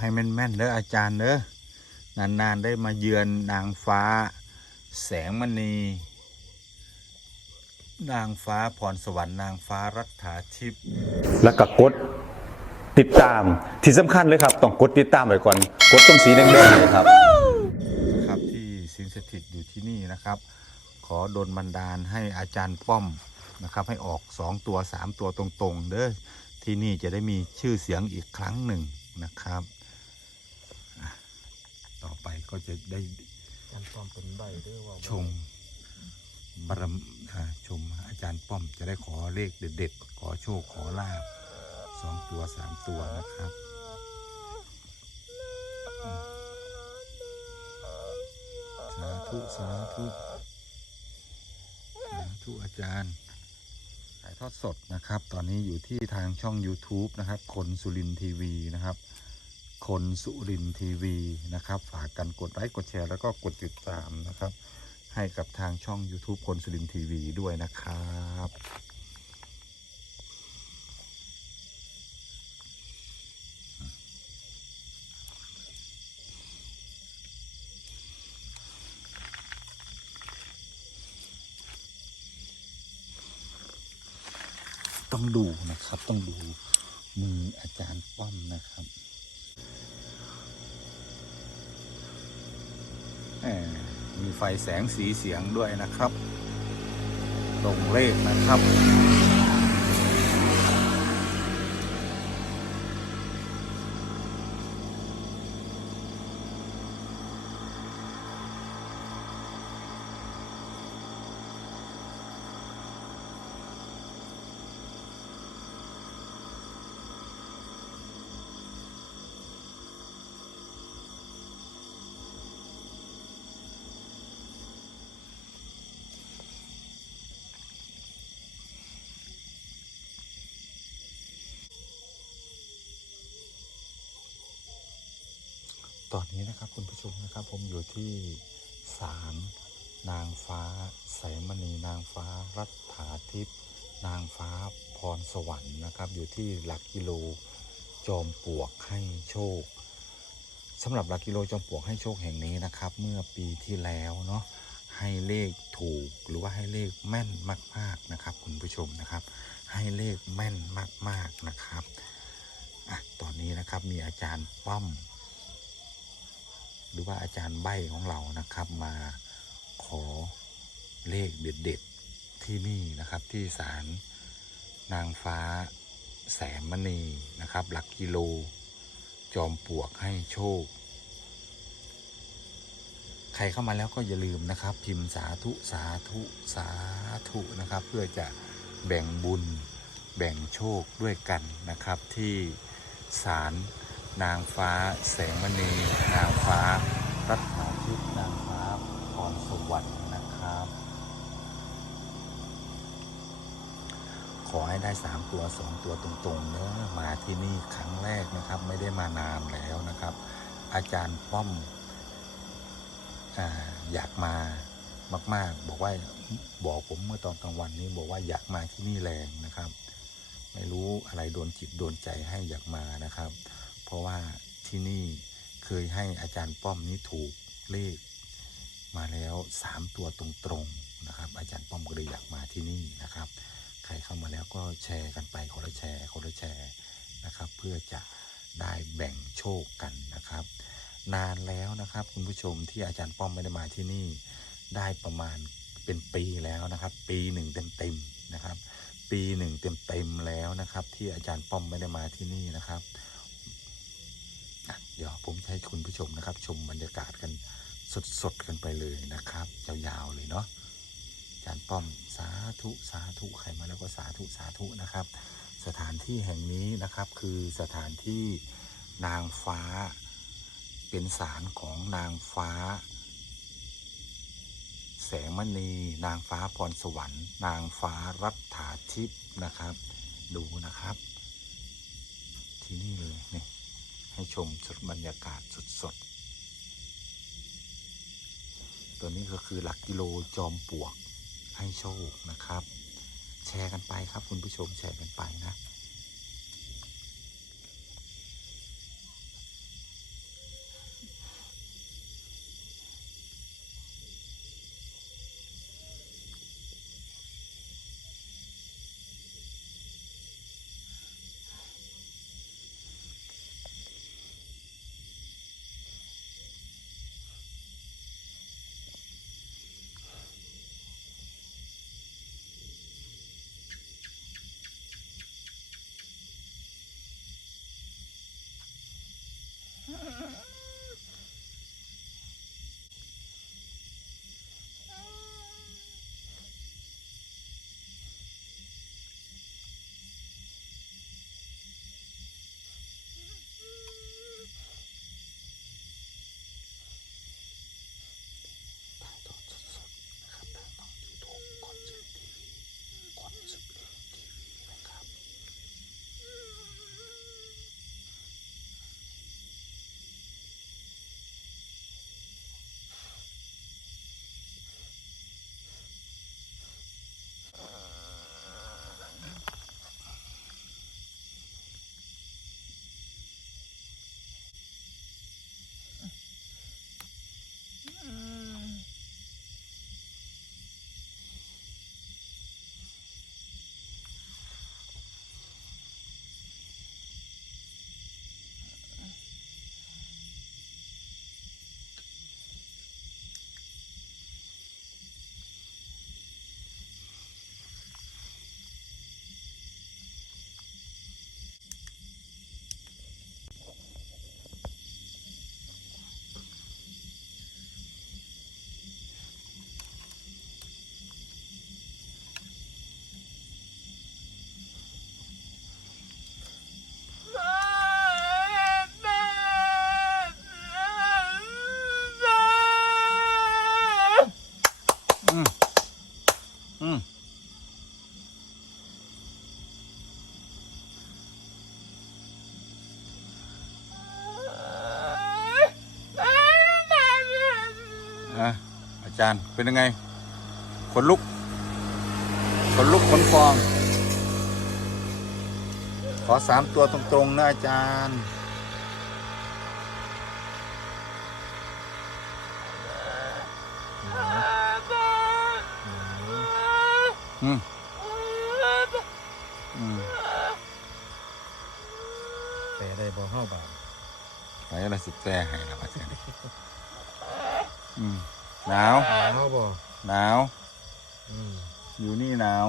เอาให้แม่นๆเด้ออาจารย์เด้อนานๆได้มาเยือนนางฟ้า แสงมณี นางฟ้าพรสวรรค์นางฟ้ารัฐาทิพย์แล้วก็กดติดตามที่สำคัญเลยครับ ต้องกดติดตามไว้ก่อน กดตรงสีแดงๆเลยครับนะครับที่สิงสถิตอยู่ที่นี่นะครับ ขอดลบันดาลให้อาจารย์ป้อมนะครับ ให้ออก 2 ตัว 3 ตัวตรงๆ เด้อที่นี่จะได้มีชื่อเสียงอีกครั้งหนึ่งนะครับอะ ต่อไปก็จะได้การความเป็นใบด้วยว่าชมบารมอ่าชมอาจารย์ป้อมจะได้ขอเลขเด็ดๆ ขอโชคขอลาบสองตัวสามตัวนะครับอืมสาธุสาธุสาธุอาจารย์ถ่ายทอดสดนะครับ ตอนนี้อยู่ที่ทางช่อง YouTube นะครับ คนสุรินทีวีนะครับ คนสุรินทีวีนะครับ ฝากกันกดไลค์กดแชร์แล้วก็กดติดตามนะครับ ให้กับทางช่อง YouTube คนสุรินทีวีด้วยนะครับต้องดูนะครับต้องดูมืออาจารย์ป้อมนะครับ มีไฟแสงสีเสียงด้วยนะครับลงเลขนะครับ ตอนนี้นะครับคุณผู้ชมนะครับผมอยู่ที่ศาลนางฟ้าแสงมณีนางฟ้ารัฐาทิพย์นางฟ้าพรสวรรค์นะครับ อยู่ที่หลักกิโลจอมปลวกให้โชคสำหรับหลักกิโลจอมปลวกให้โชคแห่งนี้นะครับ เมื่อปีที่แล้วเนาะให้เลขถูกหรือว่าให้เลขแม่นมาก ๆนะครับ คุณผู้ชมนะครับ ให้เลขแม่นมากๆนะครับอะตอนนี้นะครับมีอาจารย์ป้อม หรือว่าอาจารย์ใบของเรานะครับ มาขอเลขเด็ดๆที่นี่นะครับที่ศาลนางฟ้าแสมมณีนะครับ หลักกิโล จอมปลวกให้โชค ใครเข้ามาแล้วก็อย่าลืมนะครับ พิมพ์สาธุสาธุสาธุนะครับ เพื่อจะแบ่งบุญแบ่งโชคด้วยกันนะครับที่ศาล นางฟ้าแสงมณี นางฟ้า รัตนาทิพย์นางฟ้าพรสวรรค์นะครับ ขอให้ได้สามตัวสองตัวตรงๆเน้อมาที่นี่ครั้งแรกนะครับ ไม่ได้มานานแล้วนะครับ อาจารย์ป้อมออยากมามาก ๆ บอกว่าบอกผมเมื่อตอนกลางวันนี้บอกว่าอยากมาที่นี่แรงนะครับ ไม่รู้อะไรโดนจิตโดนใจให้อยากมานะครับ เพราะว่าที่นี่เคยให้อาจารย์ป้อมนี้ถูกเลข มาแล้วสามตัวตรงๆนะครับ อาจารย์ป้อมก็เลยอยากมาที่นี่นะครับ ใครเข้ามาแล้วก็แชร์กันไปคนละแชร์คนละแชร์นะครับ เพื่อจะได้แบ่งโชคกันนะครับ นานแล้วนะครับคุณผู้ชมที่อาจารย์ป้อมไม่ได้มาที่นี่ ได้ประมาณเป็นปีแล้วนะครับ ปีหนึ่งเต็มๆนะครับ ปีหนึ่งเต็มๆแล้วนะครับ ที่อาจารย์ป้อมไม่ได้มาที่นี่นะครับ ดี๋ยวผมให้คุณผู้ชมนะครับ ชมบรรยากาศกันสดๆกันไปเลยนะครับ ยาวๆเลยเนาะอาจารป้อมสาธุสาธุใครมาแล้วก็สาธุสาธุนะครับ สถานที่แห่งนี้นะครับคือสถานที่นางฟ้า เป็นศาลของนางฟ้า แสงมณี นางฟ้าพรสวรรค์ นางฟ้ารัฐาทิพย์นะครับ ดูนะครับ ที่นี่เลยนี่ ให้ชมสุดบรรยากาศสดๆตัวนี้ก็คือหลักกิโลจอมปลวกให้โชคนะครับ แชร์กันไปครับคุณผู้ชมแชร์กันไปนะ จารย์เป็นยังไงขนลุกขนลุกขนฟอง ขอสามตัวตรงๆนะอาจารย์ อืมอืมแต่ได้บ่เฮาบาดไปอะไรสิแปรให้แล้วอาจารย์อืม หนาวเฮาบ่หนาวอืมอยู่นี่หนาว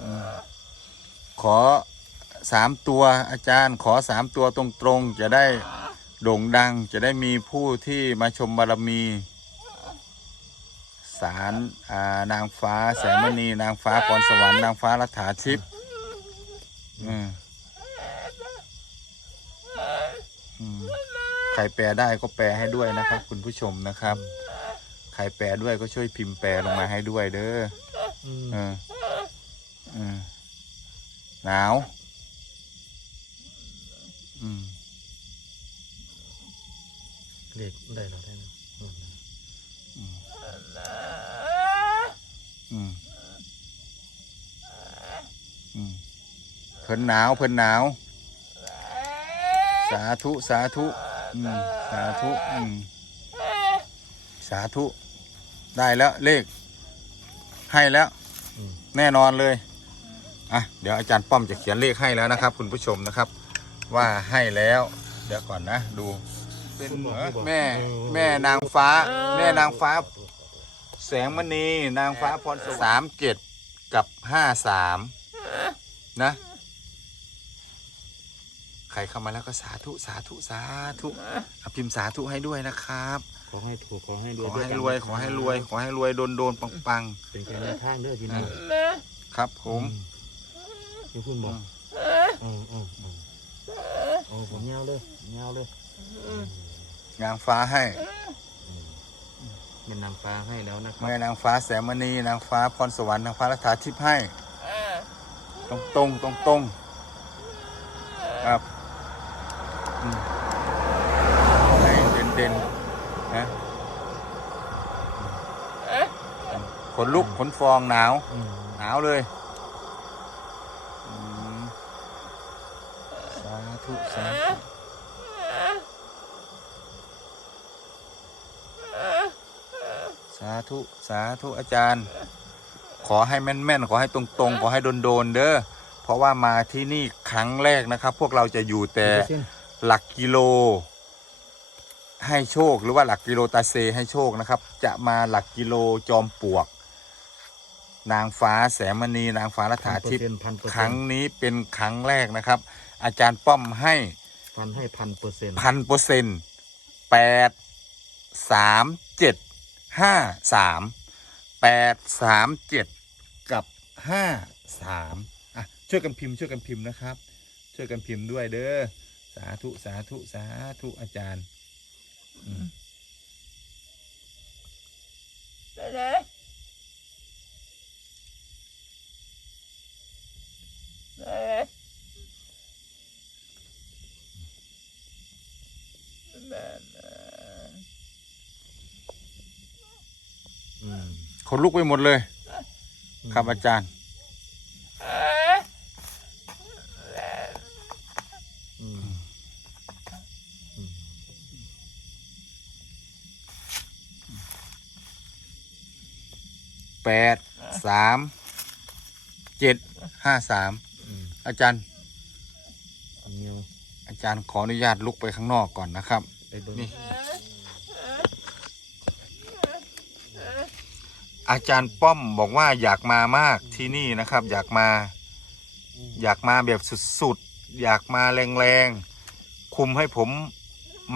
อืมขอสามตัวอาจารย์ ขอสามตัวตรงๆ จะได้โด่งดัง จะได้มีผู้ที่มาชมบารมีสารอ่านางฟ้าแสงมณีนางฟ้าพรสวรรค์นางฟ้ารัฐาทิพย์อืมอืม ใครแปลได้ก็แปลให้ด้วยนะครับ คุณผู้ชมนะครับ ใครแปลด้วยก็ช่วยพิมพ์แปลลงมาให้ด้วยเด้ออืมเออเออหนาวอืมเลขได้แล้วได้แล้วอืมอืมอืมเพิ่นหนาวเพิ่นหนาว สาธุ สาธุ อืมสาธุอืมสาธุ ได้แล้วเลข ให้แล้วอืม แน่นอนเลยอะเดี๋ยวอาจารย์ป้อมจะเขียนเลขให้แล้วนะครับ คุณผู้ชมนะครับ ว่าให้แล้ว เดี๋ยวก่อนนะดู เป็นแม่ แม่นางฟ้า แม่นางฟ้า แสงมณีนางฟ้าพรสวรรค์สามเจ็ดกับห้าสามนะ ใครเข้ามาแล้วก็สาธุสาธุสาธุอะพิมพ์สาธุให้ด้วยนะครับ ขอให้ถูกขอให้รขวยอให้รวยขอให้รวย ขอให้รวยโดนโดนปังปังเป็นแค่แนวทางเด้อพี่น้องๆครับ ผมอยู่คุณบอกอืมอืมอืมโอ้ผมเงาเลยเงาเลยนางฟ้าให้เป็นนางฟ้าให้แล้วนะครับแม่นางฟ้าแสงมณีนางฟ้าพรสวรรค์นางฟ้ารัฐาทิพย์ให้ ตรงตรงตรงตรงๆครับอืม ให้เด่นเด่นๆนะขนลุกขนฟองหนาวอืมหนาวเลยอืมสาธุสาธุสาธุ สาธุ อาจารย์ ขอให้แม่นๆ ขอให้ตรงๆ ขอให้โดนๆ เด้อ เพราะว่ามาที่นี่ครั้งแรกนะครับ พวกเราจะอยู่แต่ หลักกิโล ให้โชคหรือว่าหลักกิโลตาเซให้โชคนะครับ จะมาหลักกิโลจอมปลวก นางฟ้าแสงมณีนางฟ้ารัฐาทิพย์พันเปอร์คเซ็รั้นงต์นี้เป็นครั้งแรกนะครับ อาจารย์ป้อมให้พันให้พันเปอร์เซ็นต์พันเปอร์เซ็นต์แปดสามเจ็ดห้าสามแปดสามเจ็ดกับห้าสามอะช่วยกันพิมพ์ช่วยกันพิมพ์นะครับ ช่วยกันพิมพ์ด้วยเด้อ สาธุสาธุสาธุอาจารย์อืม嗯อืมคนลุกไปหมดเลย ครับอาจารย์ สามเจ็ดห้าสามอืมอาจารย์เงียวอาจารย์ขออนุญาตลุกไปข้างนอกก่อนนะครับไปเบิ่งนี่อาจารย์ป้อมบอกว่าอยากมามากที่นี่นะครับ อยากมา อยากมาแบบสุดๆอยากมาแรงๆคุมให้ผม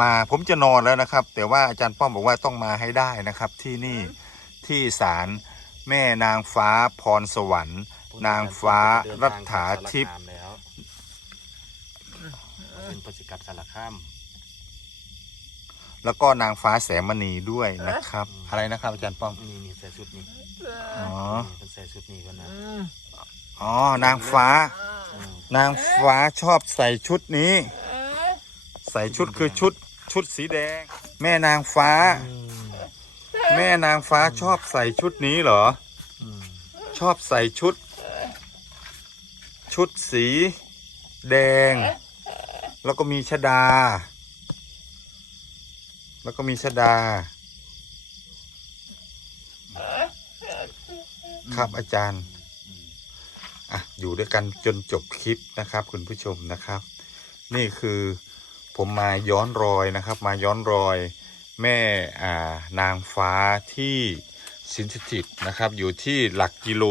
มาผมจะนอนแล้วนะครับ แต่ว่าอาจารย์ป้อมบอกว่าต้องมาให้ได้นะครับ ที่นี่ที่ศาล แม่นางฟ้าพรสวรรค์ นางฟ้ารัฐาทิพย์แล้วเป็นประสิกลับสารคามแล้วก็นางฟ้าแสงมณีด้วยนะครับ อะไรนะครับอาจารย์ป้อมนี่นี่ใส่ชุดนี้อ๋อนี่เป็นใส่ชุดนี้กันนะอ๋อนางฟ้าอืมนางฟ้าชอบใส่ชุดนี้ ใส่ชุดคือชุดชุดสีแดง แม่นางฟ้าอืม แม่นางฟ้าชอบใส่ชุดนี้เหรอ ชอบใส่ชุด ชุดสี แดง แล้วก็มีชดา แล้วก็มีชดา ครับอาจารย์อะอยู่ด้วยกันจนจบคลิปนะครับ คุณผู้ชมนะครับ นี่คือผมมาย้อนรอยนะครับ มาย้อนรอย แม่านางฟ้าที่สินสถิตนะครับ อยู่ที่หลักกิโล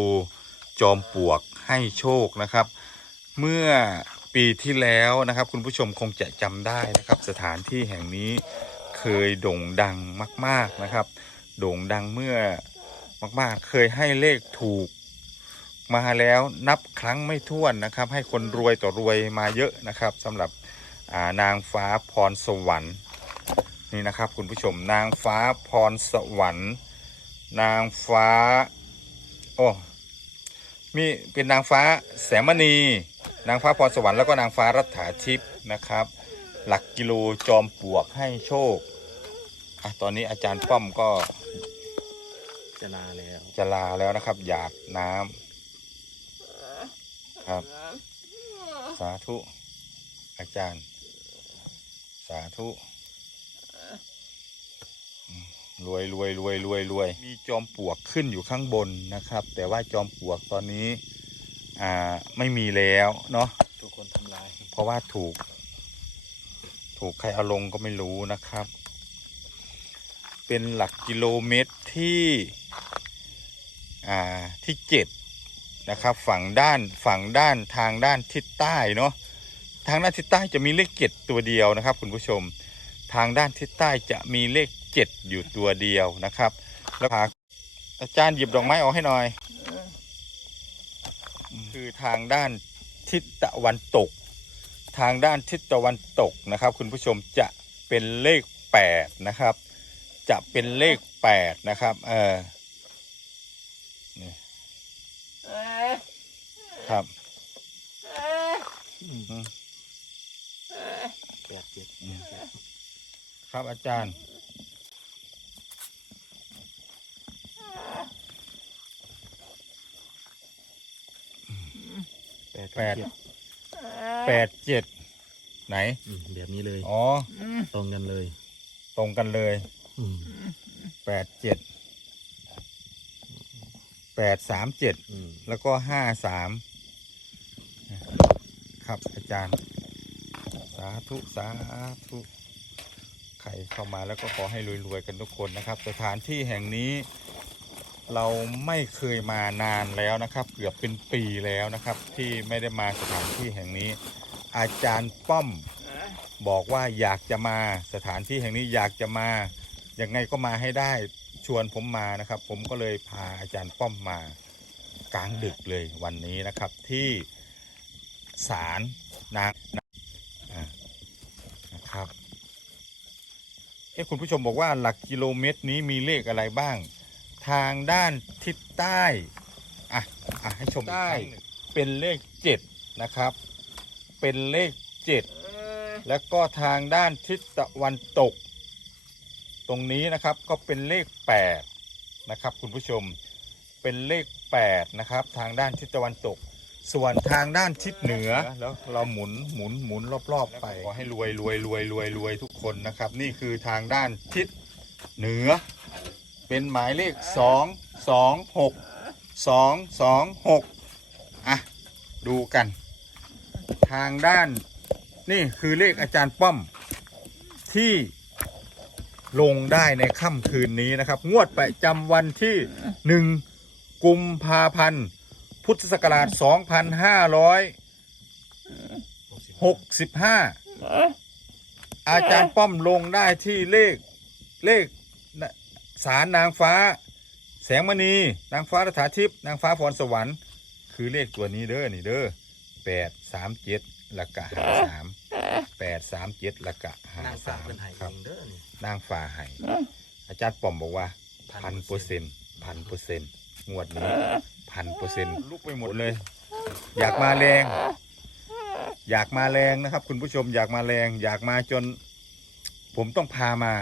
จอมปลวกให้โชคนะครับ เมื่อปีที่แล้วนะครับ คุณผู้ชมคงจะจำได้นะครับ สถานที่แห่งนี้เคยโด่งดังมาก ๆนะครับ โด่งดังเมื่อมากๆ เคยให้เลขถูกมาแล้วนับครั้งไม่ถ้วนนะครับ ให้คนรวยต่อรวยมาเยอะนะครับสำหรับานางฟ้าพรสวรรค์ นี่นะครับคุณผู้ชมนางฟ้าพรสวรรค์ นางฟ้า โอ้มีเป็นนางฟ้าแสมณี นางฟ้าพรสวรรค์แล้วก็นางฟ้ารัฐาทิพย์นะครับ หลักกิโลจอมปลวกให้โชคอะตอนนี้อาจารย์ป้อมก็จะลาแล้วจะลาแล้วนะครับ หยาดน้ำครับ สาธุ อาจารย์ สาธุ รวยรวยรวยรวยรวยมีจอมปลวกขึ้นอยู่ข้างบนนะครับ แต่ว่าจอมปลวกตอนนี้อ่าไม่มีแล้วเนาะทุกคนทำลาย เพราะว่าถูก ถูกใครเอาลงก็ไม่รู้นะครับ เป็นหลักกิโลเมตรที่อ่าที่เจ็ดนะครับ ฝั่งด้านฝั่งด้านทางด้านทิศใต้เนาะทางด้านทิศใต้จะมีเลขเจ็ดตัวเดียวนะครับ คุณผู้ชม ทางด้านทิศใต้จะมีเลขเจ็ดอยู่ตัวเดียวนะครับ แล้วพาอาจารย์หยิบดอกไม้ออกให้หน่อย คือทางด้านทิศตะวันตก ทางด้านทิศตะวันตกนะครับ คุณผู้ชมจะเป็นเลขแปดนะครับ จะเป็นเลขแปดนะครับ เออครับแปดเจ็ด ครับอาจารย์ แปดแปดเจ็ดแปดเจ็ดไหน อืมแบบนี้เลยอ๋อ ตรงกันเลยตรงกันเลย อืมแปดเจ็ด แปดสามเจ็ด อืมแล้วก็ห้าสามครับอาจารย์ สาธุ สาธุใค รเข้ามาแล้วก็ขอให้รวยๆกันทุกคนนะครับ สถานที่แห่งนี้เราไม่เคยมานานแล้วนะครับ เกือบเป็นปีแล้วนะครับ ที่ไม่ได้มาสถานที่แห่งนี้ อาจารย์ป้อมบอกว่าอยากจะมาสถานที่แห่งนี้อยากจะมายังไงก็มาให้ได้ชวนผมมานะครับ ผมก็เลยพาอาจารย์ป้อมมากลางดึกเลยวันนี้นะครับที่ศาลนางนะครับ อ๊ะคุณผู้ชมบอกว่าหลักกิโลเมตรนี้มีเลขอะไรบ้าง ทางด้านทิศใต้อะอะให้ชมอีกครั้งหนึ่งเป็นเลขเจ็ดนะครับ เป็นเลขเจ็ดแล้วก็ทางด้านทิศตะวันตก ตรงนี้นะครับก็เป็นเลข8นะครับ คุณผู้ชมเป็นเลข8นะครับ ทางด้านทิศตะวันตก ส่วนทางด้านทิศเหนือแล้วเราหมุนหมุนหมุนรอบๆไปขอให้รวยรวยรวยรวยรวยทุกคนนะครับ นี่คือทางด้านทิศเหนือ เป็นหมายเลข 2 2 6 2 2 6อะดูกัน ทางด้านนี่คือเลขอาจารย์ป้อมที่ลงได้ในค่ำคืนนี้นะครับ งวดประจำวันที่หนึ่งกุมภาพันธ์ พุทธศักราช2565อาจารย์ป้อมลงได้ที่เลขเลขสารนางฟ้า แสงมณี นางฟ้ารัฐาทิพย์นางฟ้าพรสวรรค์ คือเลขตัวนี้เด้อนี่เด้อแปดสามเจ็ดแล้วก็หาสามแปดสามเจ็ดแล้วก็หานางฝาสากมเป็นไห้คเอรับงเด้อนี่นางฟ้าให้อาจารย์ป้อมบอกว่าพัพันนเปอร์เซ็นต์พันเปอร์เซ็นต์งวดนี้ พันเปอร์เซ็นต์ลุกไปหมดเลย อยากมาแรง อยากมาแรงนะครับ คุณผู้ชมอยากมาแรง อยากมาจน ผมต้องพามา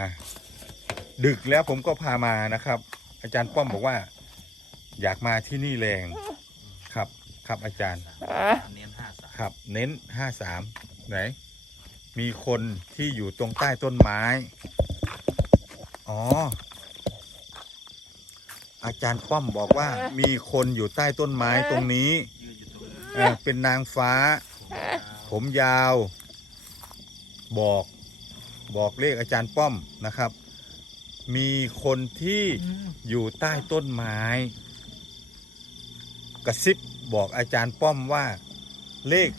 ดึกแล้วผมก็พามานะครับ อาจารย์ป้อมบอกว่า อยากมาที่นี่แรงครับครับอาจารย์เน้นห้าสามครับ เน้นห้าสามไหนมีคนที่อยู่ตรงใต้ต้นไม้ อ๋อ อาจารย์ป้อมบอกว่ามีคนอยู่ใต้ต้นไม้ตรงนี้ยืนอยู่ตรงนี้เออเป็นนางฟ้า ผมยาว บอกบอกเลขอาจารย์ป้อมนะครับ มีคนที่อยู่ใต้ต้นไม้ กระซิบบอกอาจารย์ป้อมว่าเลข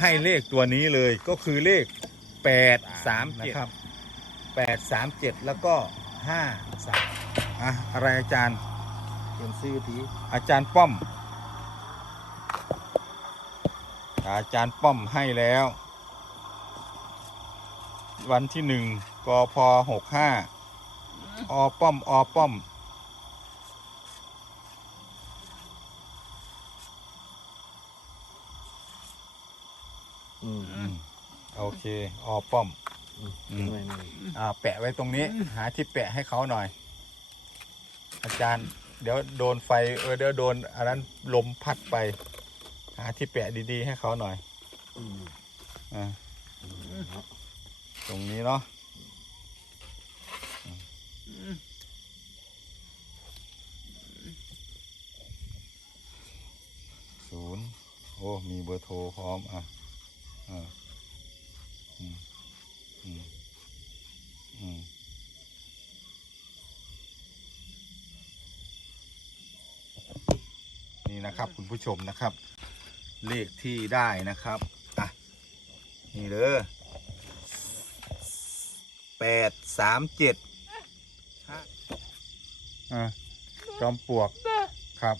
ให้เลขตัวนี้เลยก็คือเลข8 3นะครับ8 3 7แล้วก็5 3อะอะไรอาจารย์ เขียนซื้อทีอาจารย์ป้อม อาจารย์ป้อมให้แล้ว วันที่หนึ่งกพหกห้าอป้อมอป้อมอืมอืมโอเค อป้อมอืมอืมไม่ไม่อ่าแปะไว้ตรงนี้ หาที่แปะให้เขาหน่อย อาจารย์ เดี๋ยวโดนไฟเออเดี๋ยวโดนอันนั้นลมพัดไป หาที่แปะดีๆให้เขาหน่อยอืมอ่าตรงนี้เนาะศูนย์โอ้มีเบอร์โทรพร้อม อะอ่าอืมอืม นะครับ คุณผู้ชมนะครับ เลขที่ได้นะครับอะนี่เด้อแปดสามเจ็ดอ่าจอมปลวกครับ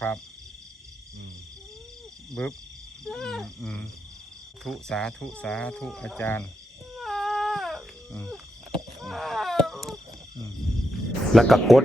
ครับอืมบึ๊บอืมอืมทุสาธุสาธุอาจารย์อืมอืม แล้วก็กด